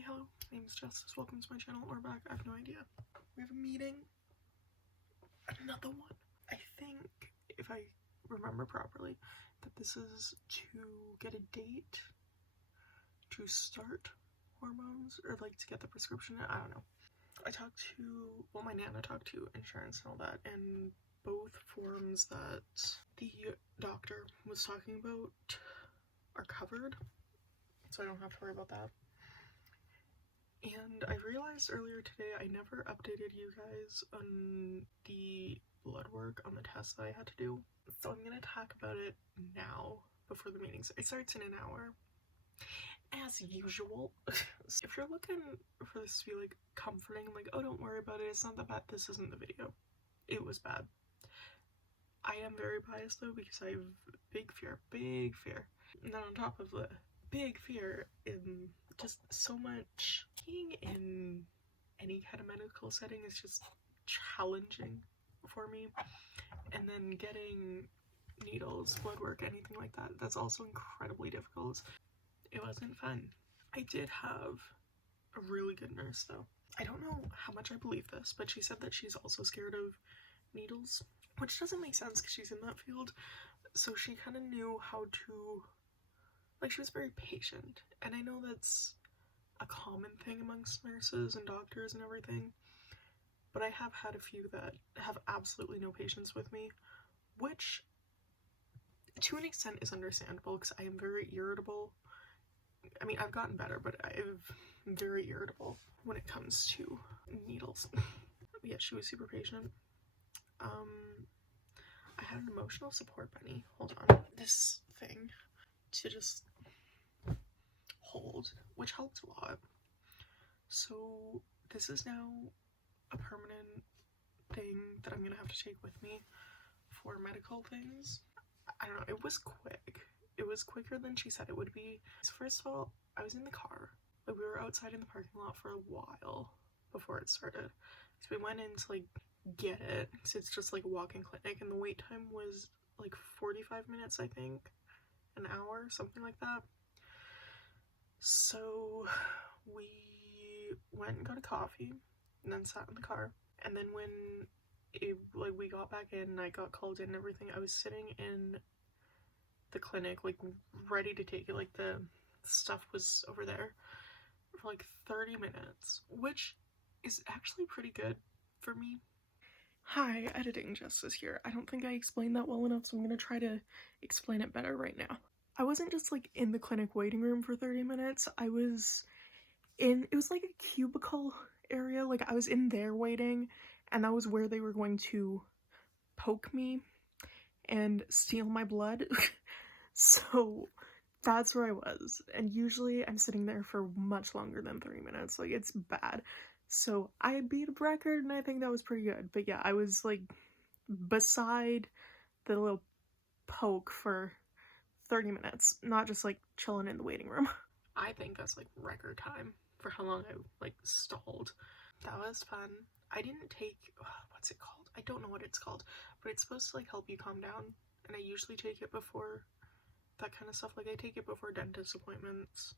Hey, hello, my name is Justice, welcome to my channel, or back, I have no idea. We have a meeting, another one. I think, if I remember properly, that this is to get a date to start hormones, or like to get the prescription, I don't know. I talked to, well, my nana talked to insurance and all that, and both forms that the doctor was talking about are covered, so I don't have to worry about that. And I realized earlier today I never updated you guys on the blood work on the test that I had to do. So I'm gonna talk about it now before the meetings. It starts in an hour. As usual. If you're looking for this to be like comforting, like, oh, don't worry about it, it's not that bad, this isn't the video. It was bad. I am very biased though because I have big fear. And then on top of the big fear in just so much, being in any kind of medical setting is just challenging for me, and then getting needles, blood work, anything like that, that's also incredibly difficult. It wasn't fun. I did have a really good nurse though. I don't know how much I believe this, but she said that she's also scared of needles, which doesn't make sense because she's in that field. So she kind of knew how to, like, she was very patient, and I know that's a common thing amongst nurses and doctors and everything, but I have had a few that have absolutely no patience with me, which to an extent is understandable because I am very irritable. I mean, I've gotten better, but I'm very irritable when it comes to needles. Yeah, she was super patient. I had an emotional support bunny. Hold on. This thing to just hold, which helped a lot. So this is now a permanent thing that I'm gonna have to take with me for medical things. I don't know, it was quick. It was quicker than she said it would be. So first of all, I was in the car. Like, we were outside in the parking lot for a while before it started. So we went in to like get it, because it's just like a walk-in clinic, and the wait time was like 45 minutes, I think. An hour, something like that. So we went and got a coffee and then sat in the car, and then when we got back in and I got called in and everything, I was sitting in the clinic like ready to take it, like the stuff was over there, for like 30 minutes, which is actually pretty good for me. Hi, Editing Justice here. I don't think I explained that well enough, so I'm gonna try to explain it better right now. I wasn't just like in the clinic waiting room for 30 minutes, I was in, it was like a cubicle area, like I was in there waiting, and that was where they were going to poke me and steal my blood. So that's where I was, and usually I'm sitting there for much longer than 3 minutes, like it's bad. So I beat a record and I think that was pretty good. But yeah, I was like beside the little poke for 30 minutes, not just like chilling in the waiting room. I think that's like record time for how long I like stalled. That was fun. I didn't take, what's it called? I don't know what it's called, but it's supposed to like help you calm down, and I usually take it before that kind of stuff. Like I take it before dentist appointments,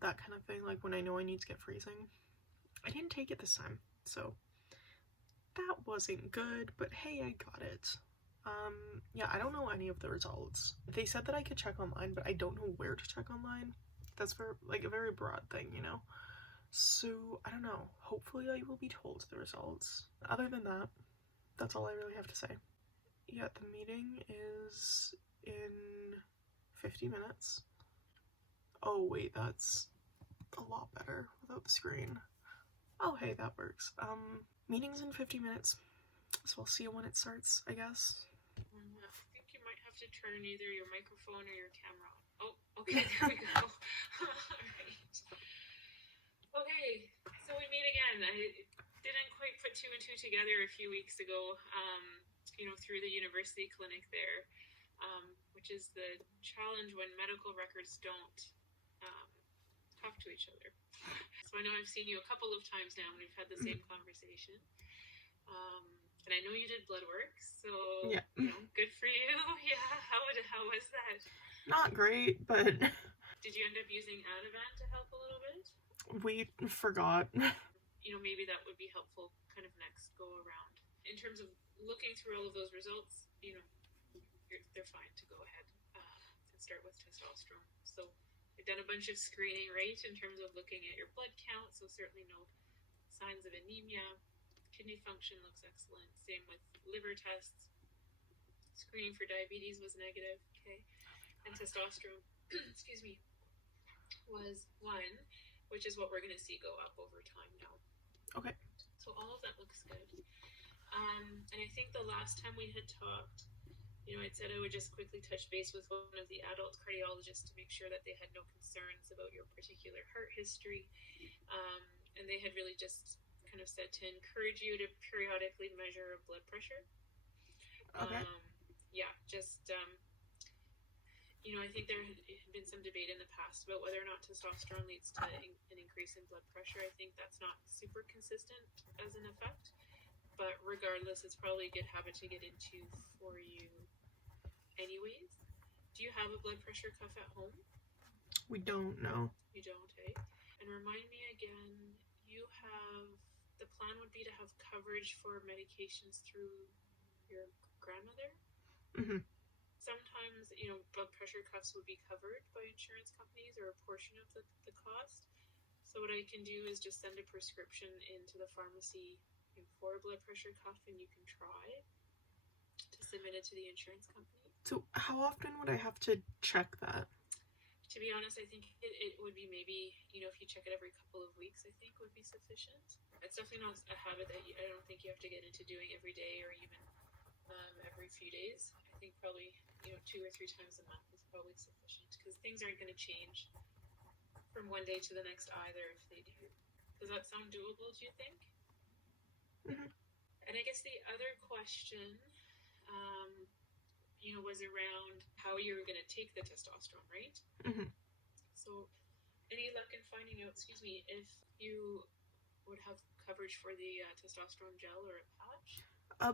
that kind of thing, like when I know I need to get freezing. I didn't take it this time, so that wasn't good, but hey, I got it. Yeah, I don't know any of the results. They said that I could check online, but I don't know where to check online. That's for like a very broad thing, you know? So I don't know, hopefully I will be told the results. Other than that, that's all I really have to say. Yeah, the meeting is in 50 minutes. Oh wait, that's a lot better without the screen. Oh hey, that works. Meeting's in 50 minutes, so I'll see you when it starts, I guess. I think you might have to turn either your microphone or your camera on. Oh, okay, there we go. Alright. Okay, so we meet again. I didn't quite put two and two together a few weeks ago, through the university clinic there, which is the challenge when medical records don't talk to each other. So I know I've seen you a couple of times now and we've had the same conversation. And I know you did blood work, so yeah, good for you. Yeah, how was that? Not great, but did you end up using Ativan to help a little bit? We forgot. Maybe that would be helpful kind of next go around. In terms of looking through all of those results, they're fine to go ahead and start with testosterone. So I've done a bunch of screening, right, in terms of looking at your blood count, so certainly no signs of anemia. Kidney function looks excellent. Same with liver tests. Screening for diabetes was negative, okay? And testosterone, excuse me, was 1, which is what we're going to see go up over time now. Okay. So all of that looks good. And I think the last time we had talked, I'd said I would just quickly touch base with one of the adult cardiologists to make sure that they had no concerns about your particular heart history. And they had really just kind of said to encourage you to periodically measure blood pressure. Okay. I think there had been some debate in the past about whether or not testosterone leads to an increase in blood pressure. I think that's not super consistent as an effect, but regardless, it's probably a good habit to get into for you anyways. Do you have a blood pressure cuff at home? We don't know. You don't, eh? And remind me again, the plan would be to have coverage for medications through your grandmother? Mm-hmm. Sometimes, blood pressure cuffs would be covered by insurance companies or a portion of the cost. So what I can do is just send a prescription into the pharmacy for a blood pressure cuff, and you can try to submit it to the insurance company. So how often would I have to check that? To be honest, I think it would be maybe, if you check it every couple of weeks, I think would be sufficient. It's definitely not a habit that I don't think you have to get into doing every day or even every few days. I think probably 2 or 3 times a month is probably sufficient, because things aren't going to change from one day to the next either if they do. Does that sound doable, do you think? Mm-hmm. And I guess the other question was around how you were going to take the testosterone, right? Mm-hmm. So any luck in finding out, if you would have coverage for the testosterone gel or a patch?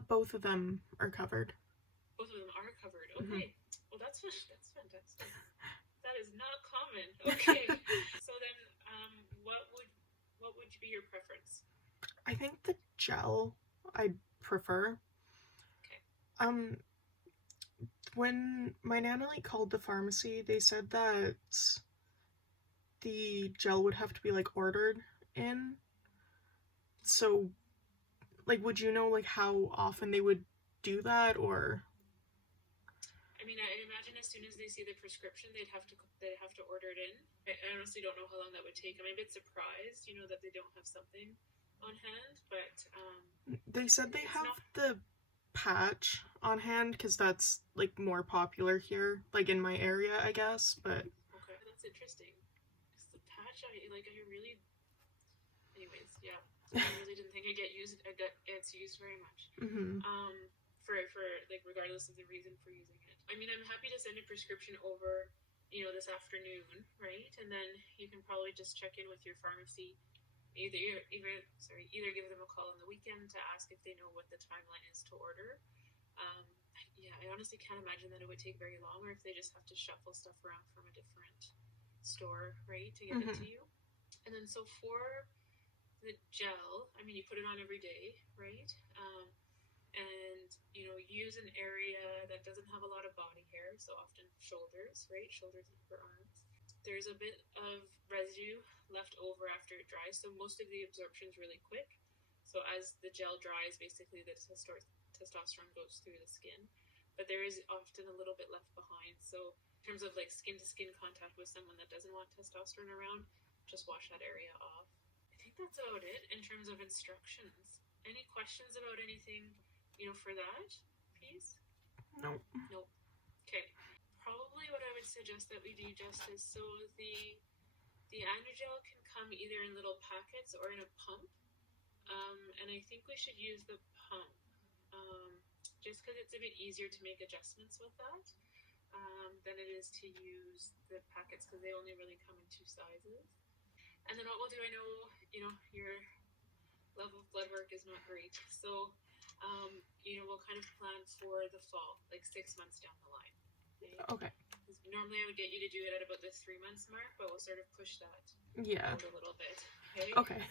Both of them are covered. Both of them are covered. Mm-hmm. Okay. Well, that's fantastic. That is not common. Okay. So then, what would be your preference? I think the gel I'd prefer. Okay. When my nana called the pharmacy, they said that the gel would have to be ordered in. So would you know how often they would do that, or? I mean, I imagine as soon as they see the prescription, they'd have to order it in. I honestly don't know how long that would take. I'm a bit surprised, that they don't have something on hand, but they said they have the patch on hand because that's more popular here, in my area, I guess. But okay, that's interesting. Because the patch, I really, anyways, yeah, I really didn't think it gets used very much. Mm-hmm. For regardless of the reason for using it. I mean, I'm happy to send a prescription over, this afternoon, right? And then you can probably just check in with your pharmacy. Either give them a call on the weekend to ask if they know what the timeline is to order. I honestly can't imagine that it would take very long, or if they just have to shuffle stuff around from a different store, right, to get it to you. And then so for the gel, I mean, you put it on every day, right? And use an area that doesn't have a lot of body hair, so often shoulders, right? Shoulders and upper arms. There's a bit of residue left over after it dries, so most of the absorption is really quick. So as the gel dries, basically the testosterone goes through the skin, but there is often a little bit left behind. So in terms of skin-to-skin contact with someone that doesn't want testosterone around, just wash that area off. I think that's about it in terms of instructions. Any questions about anything, for that piece? No. Nope. Okay. Probably what I would suggest that we do, Justice, so the Androgel can come either in little packets or in a pump, and I think we should use the pump, just because it's a bit easier to make adjustments with that than it is to use the packets, because they only really come in 2 sizes. And then what we'll do, I know, your level of blood work is not great, so we'll kind of plan for the fall, 6 months down the line. Okay. Normally I would get you to do it at about the 3 months mark, but we'll sort of push that out a little bit. okay? Okay.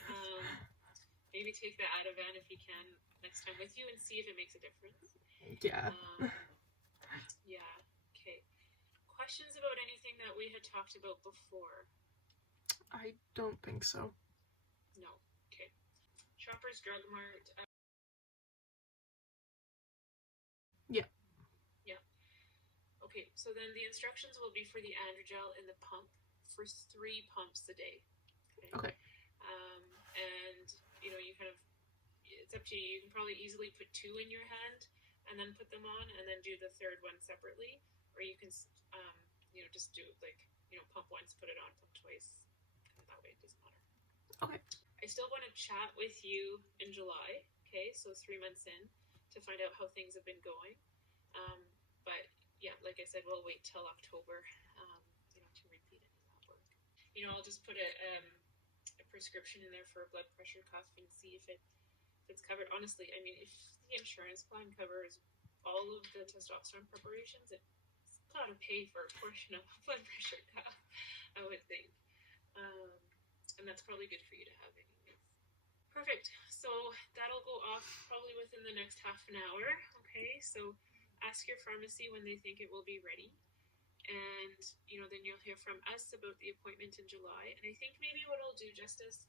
Maybe take the Ativan if you can next time with you and see if it makes a difference. Yeah. Yeah, okay. Questions about anything that we had talked about before? I don't think so. No, okay. Shoppers Drug Mart. Yeah. Yeah. Okay, so then the instructions will be for the Androgel in the pump for 3 pumps a day. Okay. And, you know, you kind of, it's up to you. You can probably easily put 2 in your hand and then put them on and then do the third one separately. Or you can, you know, just do like, you know, pump once, put it on, pump twice. And that way it doesn't matter. Okay. I still want to chat with you in July, okay? So 3 months in to find out how things have been going. But yeah, like I said, we'll wait till October, you know, to repeat any of that work. You know, I'll just put a prescription in there for a blood pressure cuff and see if it's covered. Honestly, I mean, if the insurance plan covers all of the testosterone preparations, it's got to pay for a portion of a blood pressure cuff, I would think. And that's probably good for you to have anyways. Perfect. So that'll go off probably within the next half an hour. Okay, so ask your pharmacy when they think it will be ready. And, you know, then you'll hear from us about the appointment in July. And I think maybe what I'll do, Justice,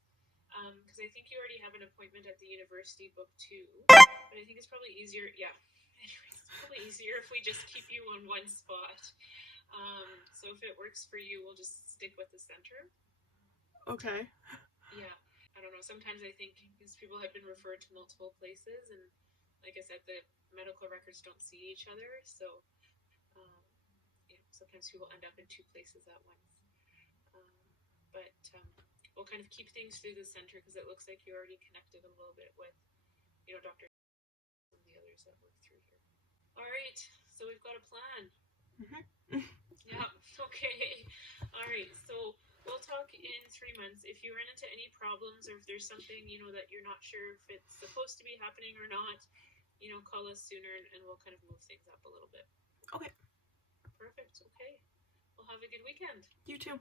because I think you already have an appointment at the university booked too. But I think it's probably easier, yeah. Anyways, it's probably easier if we just keep you on one spot. So if it works for you, we'll just stick with the center. Okay. Yeah. I don't know. Sometimes I think these people have been referred to multiple places, and like I said, the medical records don't see each other. So, you know, sometimes people end up in 2 places at once. But we'll kind of keep things through the center because it looks like you already connected a little bit with, you know, Dr. and the others that work through here. All right. So we've got a plan. Yeah. Okay. All right. So we'll talk in 3 months. If you run into any problems or if there's something, you know, that you're not sure if it's supposed to be happening or not, you know, call us sooner and we'll kind of move things up a little bit. Okay. Perfect. Okay. Well, have a good weekend. You too.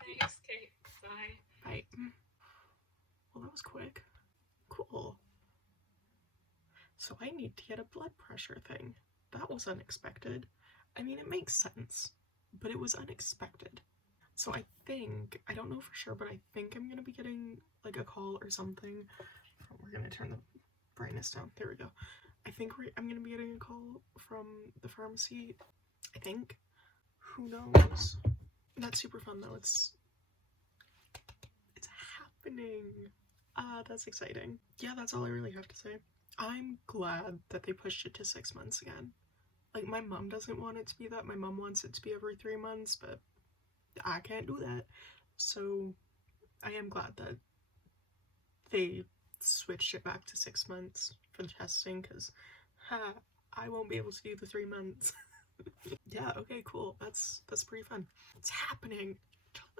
Thanks, Kate. Bye. Bye. Well, that was quick. Cool. So I need to get a blood pressure thing. That was unexpected. I mean, it makes sense, but it was unexpected. So I think, I don't know for sure, but I think I'm gonna be getting like a call or something. We're gonna turn the brightness down. There we go. I think I'm gonna be getting a call from the pharmacy. I think. Who knows? That's super fun though. It's happening. That's exciting. Yeah, that's all I really have to say. I'm glad that they pushed it to 6 months again. Like, my mom doesn't want it to be that. My mom wants it to be every 3 months, but I can't do that. So I am glad that they switched it back to 6 months for the testing, because I won't be able to do the 3 months. Yeah, okay, cool. That's pretty fun. It's happening.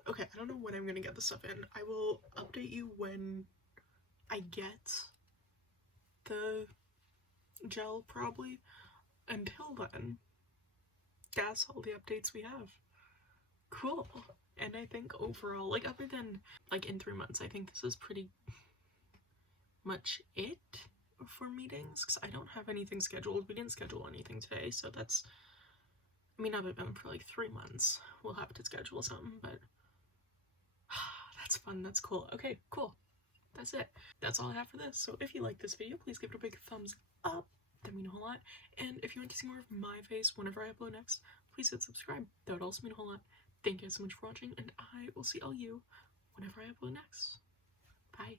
Okay, I don't know when I'm gonna get the stuff in. I will update you when I get the gel, probably. Until then, that's all the updates we have. Cool. And I think overall, like, other than, like, in 3 months, I think this is pretty much it for meetings, because I don't have anything scheduled. We didn't schedule anything today, so that's, I mean, other than for, like, 3 months, we'll have to schedule something, but that's fun, that's cool. Okay, cool. That's it. That's all I have for this. So if you like this video, please give it a big thumbs up. That would mean a whole lot. And if you want to see more of my face whenever I upload next, please hit subscribe. That would also mean a whole lot. Thank you so much for watching, and I will see all you whenever I upload next. Bye.